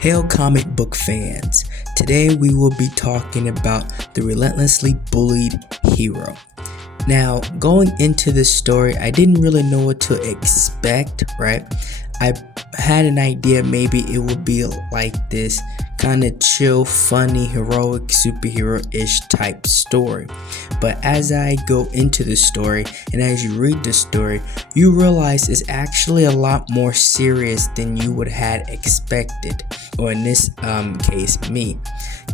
Hail comic book fans! Today we will be talking about the Relentlessly Bullied Hero. Now, going into this story, I didn't really know what to expect, right? I had an idea maybe it would be like this kind of chill, funny, heroic, superhero-ish type story. But as I go into the story and as you read the story, you realize it's actually a lot more serious than you would have expected, or in this case, me.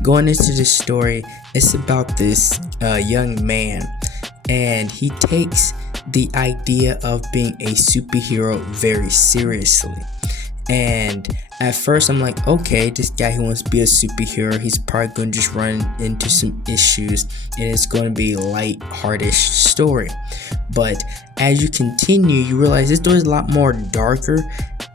Going into the story, it's about this young man, and he takes the idea of being a superhero very seriously. And at first I'm like, okay, this guy who wants to be a superhero, he's probably going to just run into some issues and it's going to be a light-hearted story. But as you continue, you realize this story is a lot more darker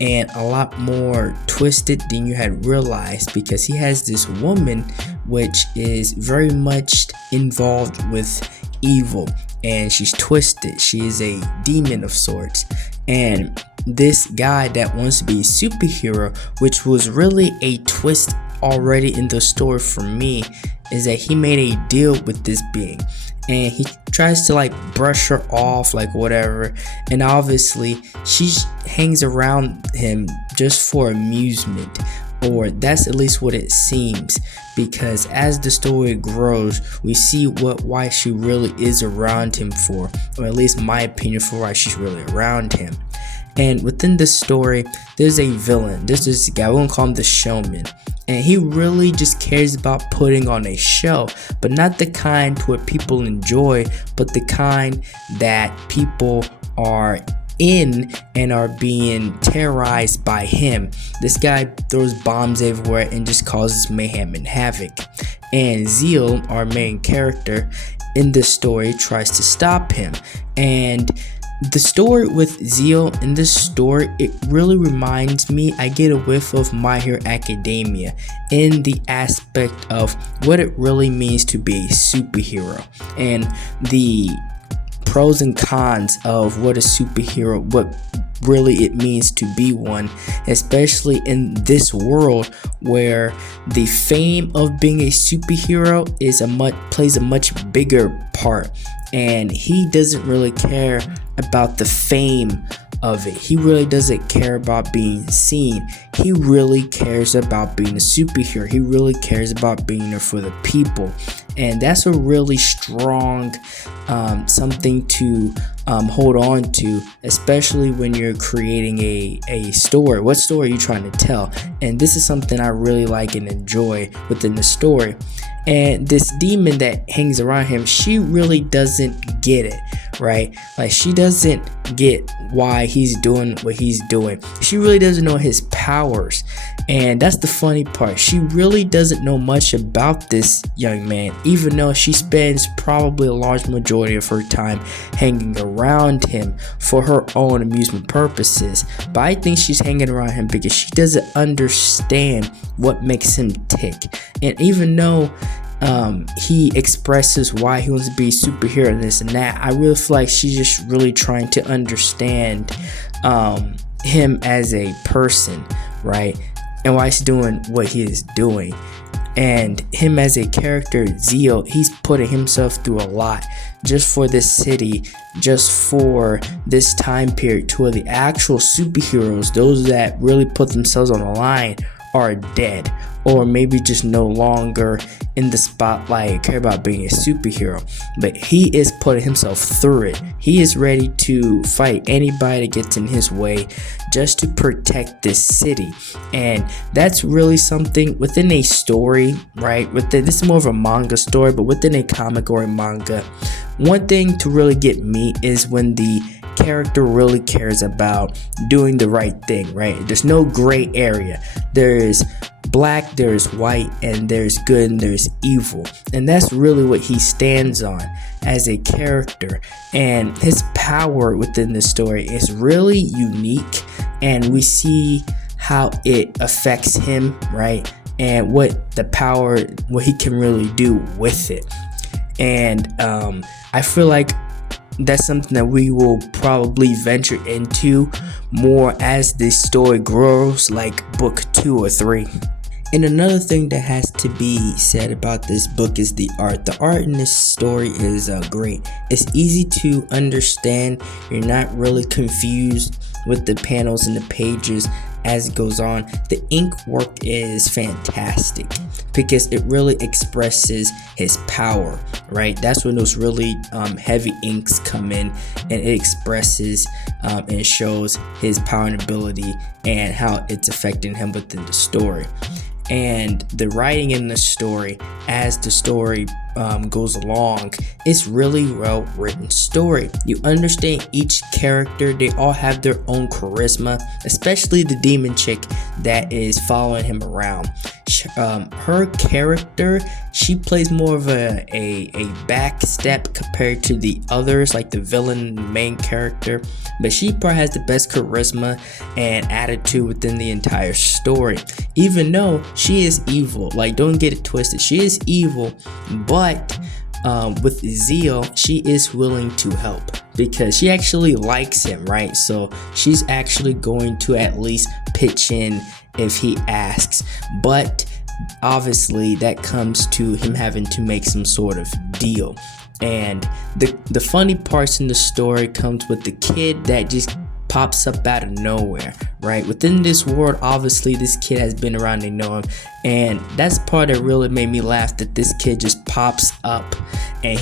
and a lot more twisted than you had realized, because he has this woman which is very much involved with evil, and she's twisted. She is a demon of sorts. And this guy that wants to be a superhero, which was really a twist already in the story for me, is that he made a deal with this being, and he tries to like brush her off, like whatever, and obviously she hangs around him just for amusement, or that's at least what it seems, because as the story grows, we see why she really is around him for, or at least my opinion for why she's really around him. And within this story, there's a villain. There's this guy, we're gonna call him the showman, and he really just cares about putting on a show, but not the kind where people enjoy, but the kind that people are in and are being terrorized by him. This guy throws bombs everywhere and just causes mayhem and havoc. And Zeal, our main character in this story, tries to stop him. And the story with Zeal in this story, it really reminds me, I get a whiff of My Hero Academia in the aspect of what it really means to be a superhero, and the pros and cons of what a superhero, what really it means to be one, especially in this world where the fame of being a superhero plays a much bigger part, and he doesn't really care about the fame of it. He really doesn't care about being seen. He really cares about being a superhero. He really cares about being there for the people, and that's a really strong something to hold on to, especially when you're creating a story. What story are you trying to tell? And this is something I really like and enjoy within the story. And this demon that hangs around him, she really doesn't get it, right? Like, she doesn't get why he's doing what he's doing. She really doesn't know his powers, and that's the funny part. She really doesn't know much about this young man, even though she spends probably a large majority of her time hanging around him for her own amusement purposes. But I think she's hanging around him because she doesn't understand what makes him tick. And even though he expresses why he wants to be a superhero and this and that, I really feel like she's just really trying to understand him as a person, right? And why he's doing what he is doing. And him as a character, Zeal, he's putting himself through a lot just for this city, just for this time period, to where the actual superheroes, those that really put themselves on the line, are dead, or maybe just no longer in the spotlight, care about being a superhero. But he is putting himself through it. He is ready to fight anybody that gets in his way just to protect this city. And that's really something within a story, right? This is more of a manga story, but within a comic or a manga, one thing to really get me is when the character really cares about doing the right thing, right? There's no gray area. There's black, there's white, and there's good and there's evil. And that's really what he stands on as a character. And his power within the story is really unique, and we see how it affects him, right? And what he can really do with it. And I feel like that's something that we will probably venture into more as this story grows, like book 2 or 3. And another thing that has to be said about this book is the art. The art in this story is great. It's easy to understand. You're not really confused with the panels and the pages as it goes on. The ink work is fantastic because it really expresses his power, right? That's when those really heavy inks come in, and it expresses and shows his power and ability and how it's affecting him within the story. And the writing in the story, as the story goes along, it's really well written story. You understand each character. They all have their own charisma, especially the demon chick that is following him around. Her character, she plays more of a back step compared to the others, like the villain main character, but she probably has the best charisma and attitude within the entire story, even though she is evil. Like, don't get it twisted, she is evil, but with Zeal, she is willing to help because she actually likes him, right? So she's actually going to at least pitch in if he asks, but obviously that comes to him having to make some sort of deal. And the funny parts in the story comes with the kid that just pops up out of nowhere, right? Within this world, obviously this kid has been around, they know him, and that's the part that really made me laugh, that this kid just pops up and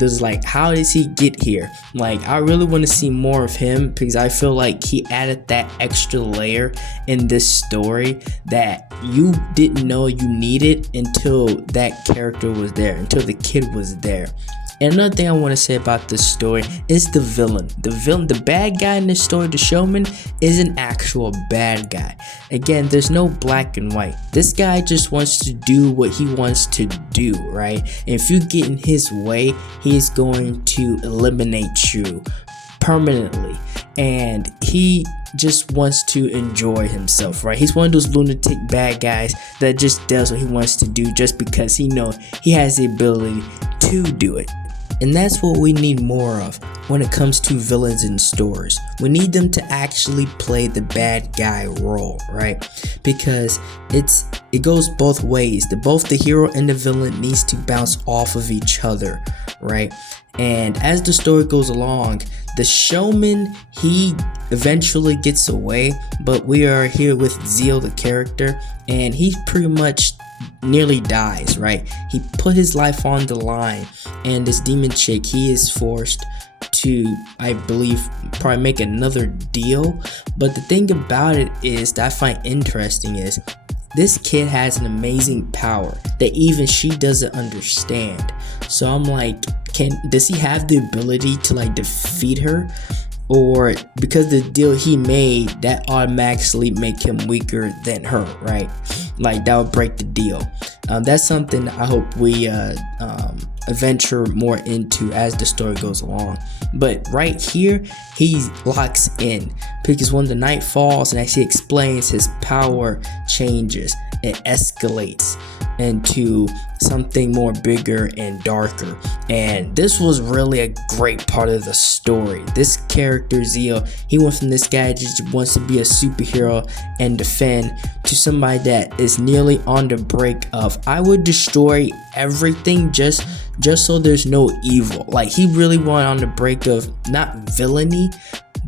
there's like, how does he get here? Like, I really want to see more of him because I feel like he added that extra layer in this story that you didn't know you needed until that character was there, until the kid was there. And another thing I want to say about this story is the villain. The bad guy in this story, the showman, is an actual bad guy. Again, there's no black and white. This guy just wants to do what he wants to do, right? And if you get in his way, he's going to eliminate you permanently. And he just wants to enjoy himself, right? He's one of those lunatic bad guys that just does what he wants to do just because he knows he has the ability to do it. And that's what we need more of when it comes to villains in stories. We need them to actually play the bad guy role, right? Because it goes both ways. Both the hero and the villain needs to bounce off of each other, right? And as the story goes along, the showman, he eventually gets away, but we are here with Zeal, the character, and he pretty much nearly dies, right? He put his life on the line, and this demon chick, he is forced to, I believe, probably make another deal. But the thing about it is that I find interesting is this kid has an amazing power that even she doesn't understand. So I'm like, does he have the ability to like defeat her? Or because the deal he made, that automatically make him weaker than her, right? Like, that would break the deal. That's something I hope we venture more into as the story goes along. But right here, he locks in because when the night falls and as he explains, his power changes. It escalates into something more bigger and darker. And this was really a great part of the story. This character, Zeal, he went from this guy that just wants to be a superhero and defend to somebody that is nearly on the brink of, I would destroy everything just so there's no evil. Like, he really went on the brink of not villainy,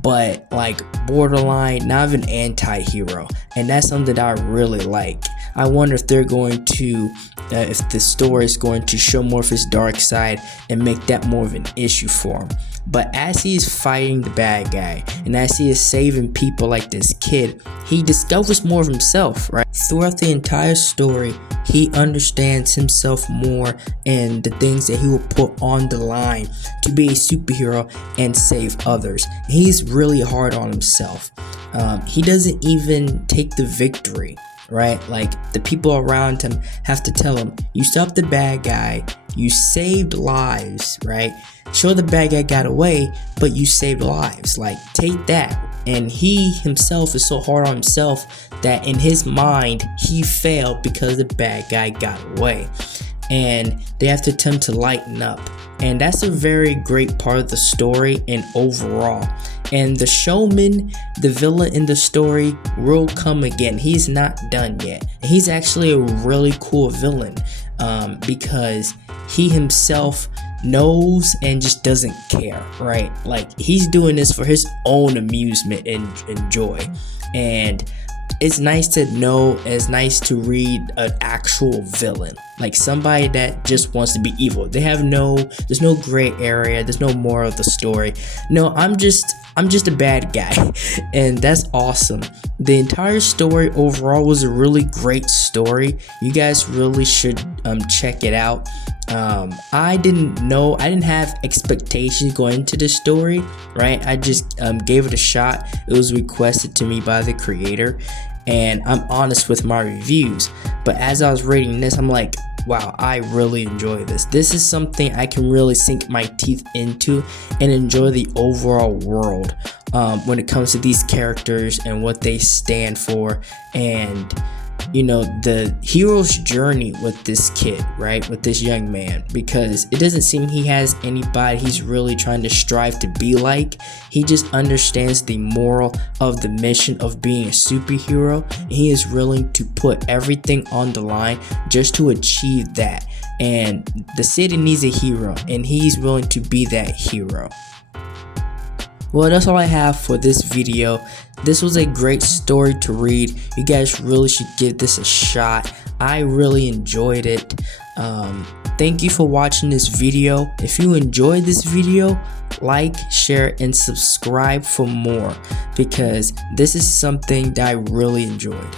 but like borderline, not even anti-hero. And that's something that I really like. I wonder if they're going to, if the story is going to show more of his dark side and make that more of an issue for him. But as he is fighting the bad guy and as he is saving people like this kid, he discovers more of himself, right? Throughout the entire story, he understands himself more and the things that he will put on the line to be a superhero and save others. He's really hard on himself. He doesn't even take the victory, right? Like, the people around him have to tell him, you stopped the bad guy, you saved lives, right? Sure, the bad guy got away, but you saved lives. Like, take that. And he himself is so hard on himself that in his mind, he failed because the bad guy got away. and they have to attempt to lighten up. And that's a very great part of the story and overall. And the showman, the villain in the story, will come again. He's not done yet. He's actually a really cool villain because he himself knows and just doesn't care, right? Like, he's doing this for his own amusement and joy. And it's nice to know, it's nice to read an actual villain, like somebody that just wants to be evil. There's no gray area, there's no moral of the story. No, I'm just a bad guy. And that's awesome. The entire story overall was a really great story. You guys really should check it out. I didn't have expectations going into this story, right? I just gave it a shot. It was requested to me by the creator, and I'm honest with my reviews. But as I was reading this, I'm like, wow, I really enjoy this. This is something I can really sink my teeth into and enjoy the overall world when it comes to these characters and what they stand for, and the hero's journey with this kid, right? With this young man, because it doesn't seem he has anybody he's really trying to strive to be like. He just understands the moral of the mission of being a superhero, and he is willing to put everything on the line just to achieve that. And the city needs a hero, and he's willing to be that hero. Well, that's all I have for this video. This was a great story to read. You guys really should give this a shot. I really enjoyed it. Thank you for watching this video. If you enjoyed this video, like, share, and subscribe for more, because this is something that I really enjoyed.